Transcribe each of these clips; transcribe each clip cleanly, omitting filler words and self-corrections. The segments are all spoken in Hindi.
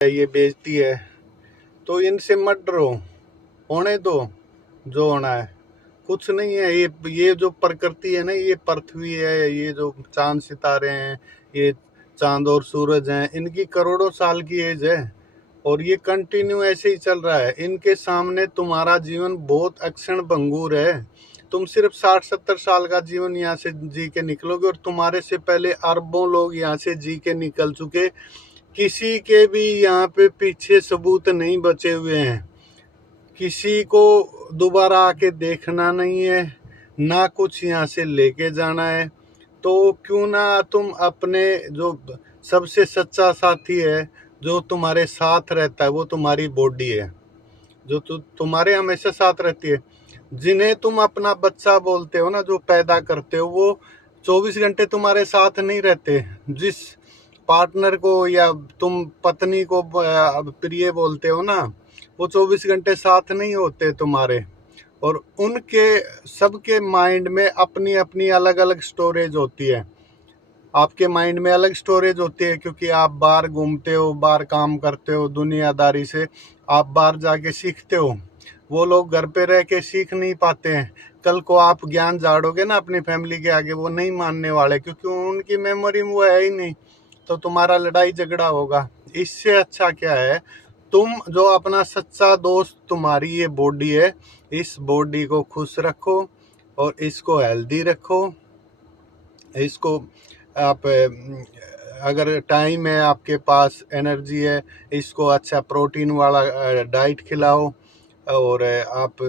ये बेचती है, तो इनसे मत डरो, होने दो जो होना है। कुछ नहीं है, ये जो प्रकृति है ना, ये पृथ्वी है, ये जो चांद सितारे हैं, ये चांद और सूरज हैं, इनकी करोड़ों साल की एज है और ये कंटिन्यू ऐसे ही चल रहा है। इनके सामने तुम्हारा जीवन बहुत अक्षण भंगुर है। तुम सिर्फ 60-70 साल का जीवन यहाँ से जी के निकलोगे और तुम्हारे से पहले अरबों लोग यहाँ से जी के निकल चुके। किसी के भी यहाँ पे पीछे सबूत नहीं बचे हुए हैं। किसी को दोबारा आके देखना नहीं है, ना कुछ यहाँ से लेके जाना है। तो क्यों ना तुम अपने जो सबसे सच्चा साथी है, जो तुम्हारे साथ रहता है, वो तुम्हारी बॉडी है, जो तुम्हारे हमेशा साथ रहती है। जिन्हें तुम अपना बच्चा बोलते हो ना, जो पैदा करते हो, वो 24 घंटे तुम्हारे साथ नहीं रहते। जिस पार्टनर को या तुम पत्नी को प्रिय बोलते हो ना, वो 24 घंटे साथ नहीं होते तुम्हारे। और उनके सबके माइंड में अपनी अपनी अलग अलग स्टोरेज होती है। आपके माइंड में अलग स्टोरेज होती है, क्योंकि आप बाहर घूमते हो, बाहर काम करते हो, दुनियादारी से आप बाहर जाके सीखते हो। वो लोग घर पे रह के सीख नहीं पाते हैं। कल को आप ज्ञान झाड़ोगे ना अपनी फैमिली के आगे, वो नहीं मानने वाले, क्योंकि उनकी मेमोरी में वो है ही नहीं। तो तुम्हारा लड़ाई झगड़ा होगा। इससे अच्छा क्या है, तुम जो अपना सच्चा दोस्त, तुम्हारी ये बॉडी है, इस बॉडी को खुश रखो और इसको हेल्दी रखो। इसको आप अगर टाइम है, आपके पास एनर्जी है, इसको अच्छा प्रोटीन वाला डाइट खिलाओ। और आप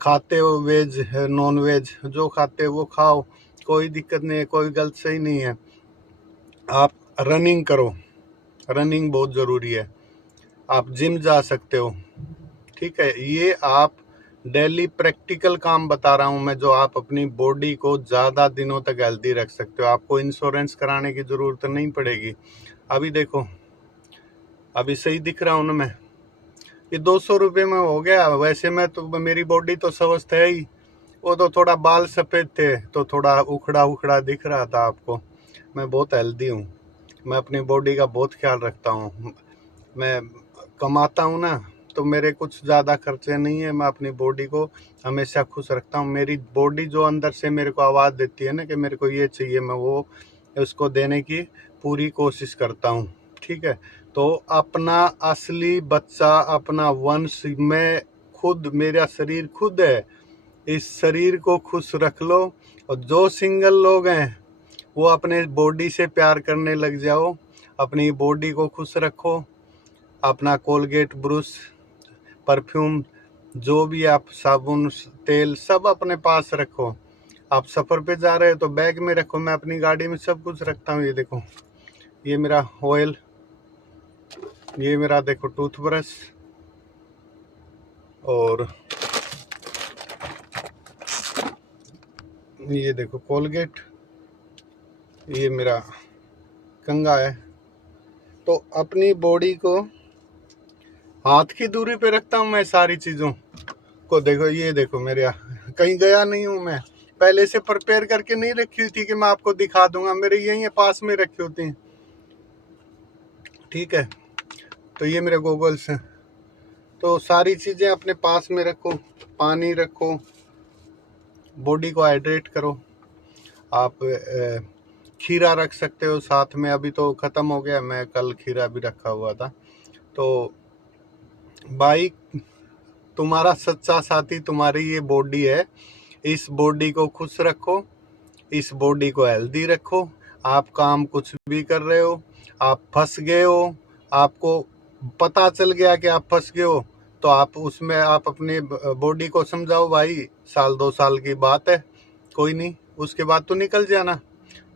खाते हो वेज नॉन वेज, जो खाते हो वो खाओ, कोई दिक्कत नहीं है, कोई गलत सही नहीं है। आप रनिंग करो, रनिंग बहुत ज़रूरी है। आप जिम जा सकते हो, ठीक है। ये आप डेली प्रैक्टिकल काम बता रहा हूँ मैं, जो आप अपनी बॉडी को ज़्यादा दिनों तक हेल्दी रख सकते हो। आपको इंश्योरेंस कराने की ज़रूरत नहीं पड़ेगी। अभी देखो, अभी सही दिख रहा हूँ ना मैं, ये 200 रुपये में हो गया। वैसे मैं तो, मेरी बॉडी तो स्वस्थ है ही, वो तो थोड़ा बाल सफ़ेद थे तो थोड़ा उखड़ा उखड़ा दिख रहा था आपको। मैं बहुत हेल्दी हूँ, मैं अपनी बॉडी का बहुत ख्याल रखता हूँ। मैं कमाता हूँ ना, तो मेरे कुछ ज़्यादा खर्चे नहीं है। मैं अपनी बॉडी को हमेशा खुश रखता हूँ। मेरी बॉडी जो अंदर से मेरे को आवाज़ देती है ना कि मेरे को ये चाहिए, मैं वो उसको देने की पूरी कोशिश करता हूँ, ठीक है। तो अपना असली बच्चा, अपना वंश, मैं खुद, मेरा शरीर खुद है, इस शरीर को खुश रख लो। और जो सिंगल लोग हैं, वो अपने बॉडी से प्यार करने लग जाओ, अपनी बॉडी को खुश रखो। अपना कोलगेट, ब्रश, परफ्यूम, जो भी आप साबुन, तेल, सब अपने पास रखो। आप सफ़र पे जा रहे हो तो बैग में रखो। मैं अपनी गाड़ी में सब कुछ रखता हूँ। ये देखो, ये मेरा ऑयल, ये मेरा देखो टूथब्रश, और ये देखो कोलगेट, ये मेरा कंघा है। तो अपनी बॉडी को हाथ की दूरी पे रखता हूँ मैं सारी चीज़ों को। देखो, ये देखो, मेरे कहीं गया नहीं हूँ मैं, पहले से प्रिपेयर करके नहीं रखी हुई थी कि मैं आपको दिखा दूंगा। मेरे यहीं पास में रखी होती हैं, ठीक है। तो ये मेरे गॉगल्स हैं। तो सारी चीज़ें अपने पास में रखो, पानी रखो, बॉडी को हाइड्रेट करो। आप खीरा रख सकते हो साथ में, अभी तो ख़त्म हो गया, मैं कल खीरा भी रखा हुआ था। तो भाई, तुम्हारा सच्चा साथी तुम्हारी ये बॉडी है। इस बॉडी को खुश रखो, इस बॉडी को हेल्दी रखो। आप काम कुछ भी कर रहे हो, आप फंस गए हो, आपको पता चल गया कि आप फंस गए हो, तो आप उसमें आप अपनी बॉडी को समझाओ, भाई 1-2 साल की बात है, कोई नहीं, उसके बाद तो निकल जाना।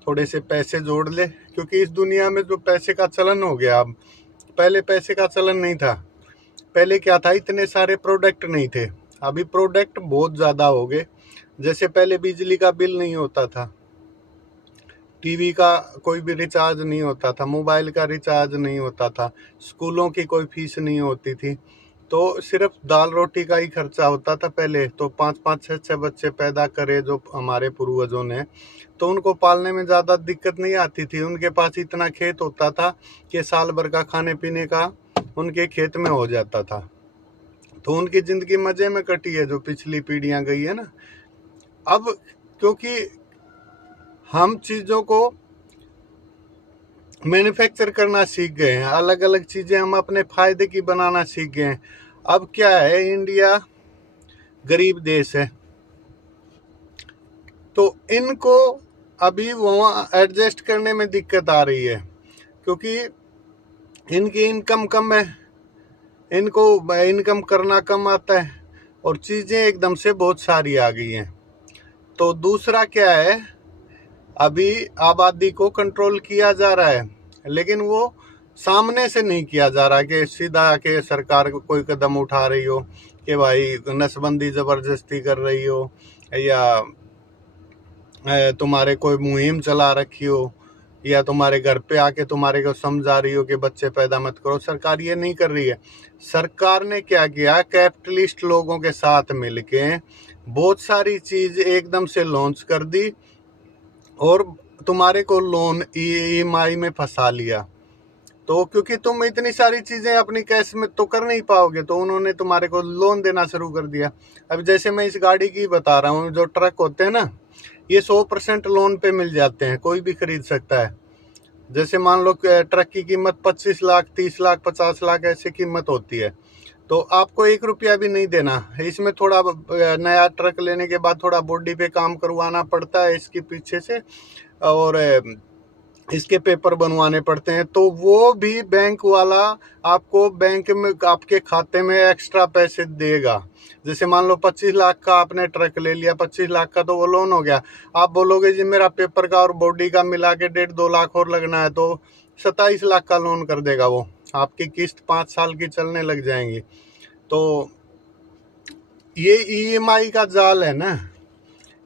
थोड़े से पैसे जोड़ ले, क्योंकि इस दुनिया में जो पैसे का चलन हो गया अब, पहले पैसे का चलन नहीं था। पहले क्या था, इतने सारे प्रोडक्ट नहीं थे। अभी प्रोडक्ट बहुत ज़्यादा हो गए। जैसे पहले बिजली का बिल नहीं होता था, टीवी का कोई भी रिचार्ज नहीं होता था, मोबाइल का रिचार्ज नहीं होता था, स्कूलों की कोई फीस नहीं होती थी, तो सिर्फ दाल रोटी का ही खर्चा होता था पहले। तो 5-5, 6-6 बच्चे पैदा करे जो हमारे पूर्वजों ने, तो उनको पालने में ज़्यादा दिक्कत नहीं आती थी। उनके पास इतना खेत होता था कि साल भर का खाने पीने का उनके खेत में हो जाता था। तो उनकी ज़िंदगी मज़े में कटी है जो पिछली पीढ़ियाँ गई है ना। अब क्योंकि हम चीज़ों को मैन्युफैक्चर करना सीख गए हैं, अलग अलग चीज़ें हम अपने फ़ायदे की बनाना सीख गए हैं। अब क्या है, इंडिया गरीब देश है, तो इनको अभी वहाँ एडजस्ट करने में दिक्कत आ रही है क्योंकि इनकी इनकम कम है, इनको इनकम करना कम आता है और चीज़ें एकदम से बहुत सारी आ गई हैं। तो दूसरा क्या है, अभी आबादी को कंट्रोल किया जा रहा है, लेकिन वो सामने से नहीं किया जा रहा कि सीधा के सरकार को कोई कदम उठा रही हो कि भाई नसबंदी ज़बरदस्ती कर रही हो या तुम्हारे कोई मुहिम चला रखी हो या तुम्हारे घर पे आके तुम्हारे को समझा रही हो कि बच्चे पैदा मत करो। सरकार ये नहीं कर रही है। सरकार ने क्या किया, कैपिटलिस्ट लोगों के साथ मिलके बहुत सारी चीज़ एकदम से लॉन्च कर दी और तुम्हारे को लोन EMI में फंसा लिया। तो क्योंकि तुम इतनी सारी चीज़ें अपनी कैश में तो कर नहीं पाओगे, तो उन्होंने तुम्हारे को लोन देना शुरू कर दिया। अब जैसे मैं इस गाड़ी की बता रहा हूँ, जो ट्रक होते हैं ना, ये 100% लोन पे मिल जाते हैं, कोई भी खरीद सकता है। जैसे मान लो ट्रक की कीमत 25 लाख, 30 लाख, 50 लाख ऐसे कीमत होती है, तो आपको 1 रुपया भी नहीं देना। इसमें थोड़ा नया ट्रक लेने के बाद थोड़ा बॉडी पे काम करवाना पड़ता है इसके पीछे से, और इसके पेपर बनवाने पड़ते हैं, तो वो भी बैंक वाला आपको बैंक में आपके खाते में एक्स्ट्रा पैसे देगा। जैसे मान लो 25 लाख का आपने ट्रक ले लिया, 25 लाख का तो वो लोन हो गया। आप बोलोगे जी मेरा पेपर का और बॉडी का मिला के 1.5-2 लाख और लगना है, तो 27 लाख का लोन कर देगा वो। आपकी किस्त 5 साल की चलने लग जाएंगी। तो ये EMI का जाल है ना,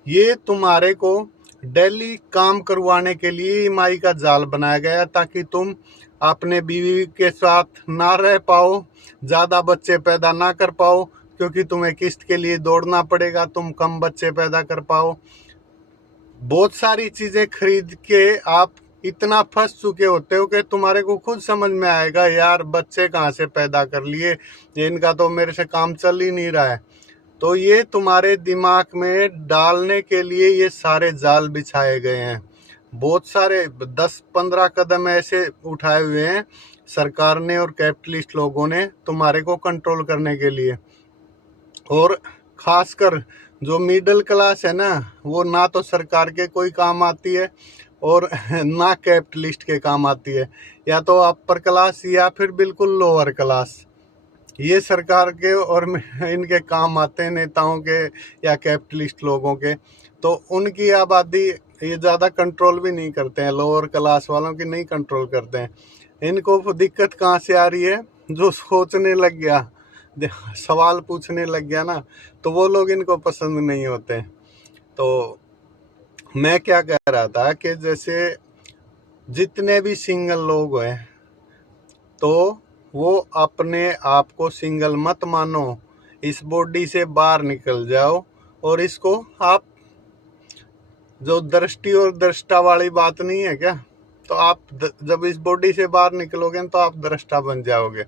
ये तुम्हारे को डेली काम करवाने के लिए EMI का जाल बनाया गया ताकि तुम अपने बीवी के साथ ना रह पाओ, ज़्यादा बच्चे पैदा ना कर पाओ, क्योंकि तुम्हें किस्त के लिए दौड़ना पड़ेगा, तुम कम बच्चे पैदा कर पाओ। बहुत सारी चीज़ें खरीद के आप इतना फंस चुके होते हो कि तुम्हारे को खुद समझ में आएगा यार बच्चे कहाँ से पैदा कर लिए, इनका तो मेरे से काम चल ही नहीं रहा है। तो ये तुम्हारे दिमाग में डालने के लिए ये सारे जाल बिछाए गए हैं। बहुत सारे 10-15 कदम ऐसे उठाए हुए हैं सरकार ने और कैपिटलिस्ट लोगों ने तुम्हारे को कंट्रोल करने के लिए। और खासकर जो मिडिल क्लास है ना, वो ना तो सरकार के कोई काम आती है और ना कैपिटलिस्ट के काम आती है। या तो अपर क्लास या फिर बिल्कुल लोअर क्लास, ये सरकार के और इनके काम आते हैं, नेताओं के या कैपिटलिस्ट लोगों के। तो उनकी आबादी ये ज़्यादा कंट्रोल भी नहीं करते हैं, लोअर क्लास वालों की नहीं कंट्रोल करते हैं। इनको दिक्कत कहाँ से आ रही है, जो सोचने लग गया, सवाल पूछने लग गया ना, तो वो लोग इनको पसंद नहीं होते। तो मैं क्या कह रहा था कि जैसे जितने भी सिंगल लोग हैं, तो वो अपने आप को सिंगल मत मानो, इस बॉडी से बाहर निकल जाओ। और इसको आप जो दृष्टि और दृष्टा वाली बात नहीं है क्या, तो आप जब इस बॉडी से बाहर निकलोगे तो आप दृष्टा बन जाओगे।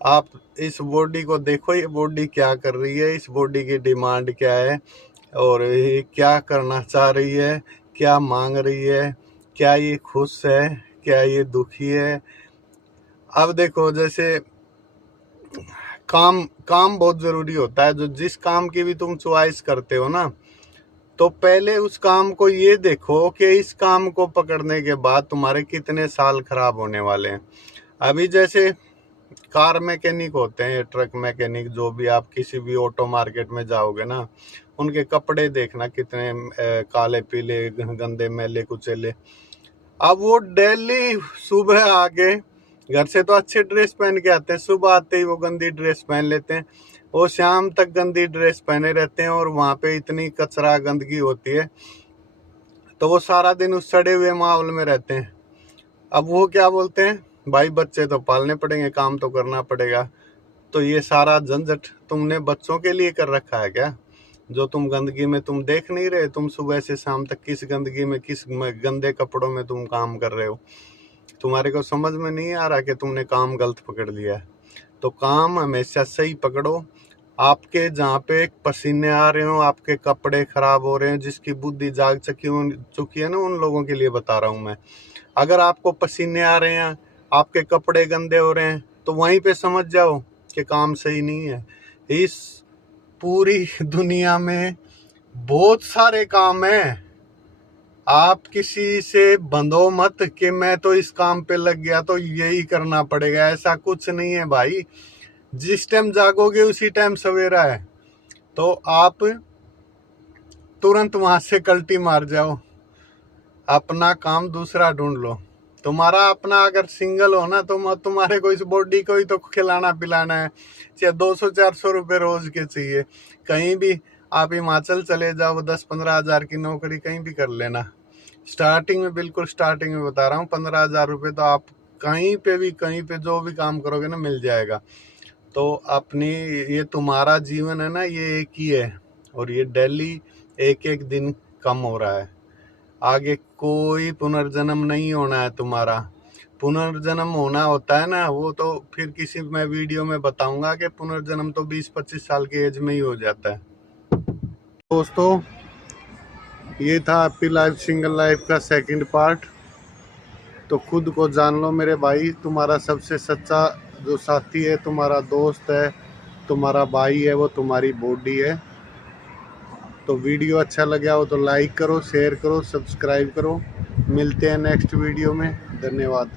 आप इस बॉडी को देखो, ये बॉडी क्या कर रही है, इस बॉडी की डिमांड क्या है और ये क्या करना चाह रही है, क्या मांग रही है, क्या ये खुश है, क्या ये दुखी है। अब देखो, जैसे काम बहुत ज़रूरी होता है। जो जिस काम की भी तुम चॉइस करते हो ना, तो पहले उस काम को ये देखो कि इस काम को पकड़ने के बाद तुम्हारे कितने साल खराब होने वाले हैं। अभी जैसे कार मैकेनिक होते हैं, ट्रक मैकेनिक, जो भी आप किसी भी ऑटो मार्केट में जाओगे ना, उनके कपड़े देखना कितने काले पीले गंदे मैले कुचेले। अब वो डेली सुबह आके घर से तो अच्छे ड्रेस पहन के आते हैं, सुबह आते ही वो गंदी ड्रेस पहन लेते हैं, वो शाम तक गंदी ड्रेस पहने रहते हैं और वहाँ पे इतनी कचरा गंदगी होती है, तो वो सारा दिन उस सड़े हुए माहौल में रहते हैं। अब वो क्या बोलते हैं, भाई बच्चे तो पालने पड़ेंगे, काम तो करना पड़ेगा। तो ये सारा झंझट तुमने बच्चों के लिए कर रखा है क्या? जो तुम गंदगी में तुम देख नहीं रहे, तुम सुबह से शाम तक किस गंदगी में, किस गंदे कपड़ों में तुम काम कर रहे हो। तुम्हारे को समझ में नहीं आ रहा कि तुमने काम गलत पकड़ लिया है। तो काम हमेशा सही पकड़ो। आपके जहाँ पे पसीने आ रहे हो, आपके कपड़े खराब हो रहे हैं, जिसकी बुद्धि जाग चुकी है ना, उन लोगों के लिए बता रहा हूँ मैं। अगर आपको पसीने आ रहे हैं, आपके कपड़े गंदे हो रहे हैं, तो वहीं पे समझ जाओ कि काम सही नहीं है। इस पूरी दुनिया में बहुत सारे काम हैं। आप किसी से बंधो मत कि मैं तो इस काम पे लग गया तो यही करना पड़ेगा, ऐसा कुछ नहीं है भाई। जिस टाइम जागोगे उसी टाइम सवेरा है। तो आप तुरंत वहां से कल्टी मार जाओ, अपना काम दूसरा ढूंढ लो। तुम्हारा अपना अगर सिंगल हो ना, तो तुम्हारे को इस बॉडी को ही तो खिलाना पिलाना है, चाहे 200-400 रुपये रोज के चाहिए। कहीं भी आप हिमाचल चले जाओ, 10-15 हज़ार की नौकरी कहीं भी कर लेना। स्टार्टिंग में, बिल्कुल स्टार्टिंग में बता रहा हूँ, 15,000 रुपये तो आप कहीं पे जो भी काम करोगे ना, मिल जाएगा। तो अपनी, ये तुम्हारा जीवन है ना, ये एक ही है, और ये डेली एक एक दिन कम हो रहा है। आगे कोई पुनर्जन्म नहीं होना है तुम्हारा। पुनर्जन्म होना होता है ना, वो तो फिर किसी मैं वीडियो में बताऊंगा कि पुनर्जन्म तो 20-25 साल की एज में ही हो जाता है। दोस्तों, ये था हैप्पी लाइफ सिंगल लाइफ का सेकंड पार्ट। तो खुद को जान लो मेरे भाई, तुम्हारा सबसे सच्चा जो साथी है, तुम्हारा दोस्त है, तुम्हारा भाई है, वो तुम्हारी बॉडी है। तो वीडियो अच्छा लगा हो तो लाइक करो, शेयर करो, सब्सक्राइब करो। मिलते हैं नेक्स्ट वीडियो में। धन्यवाद।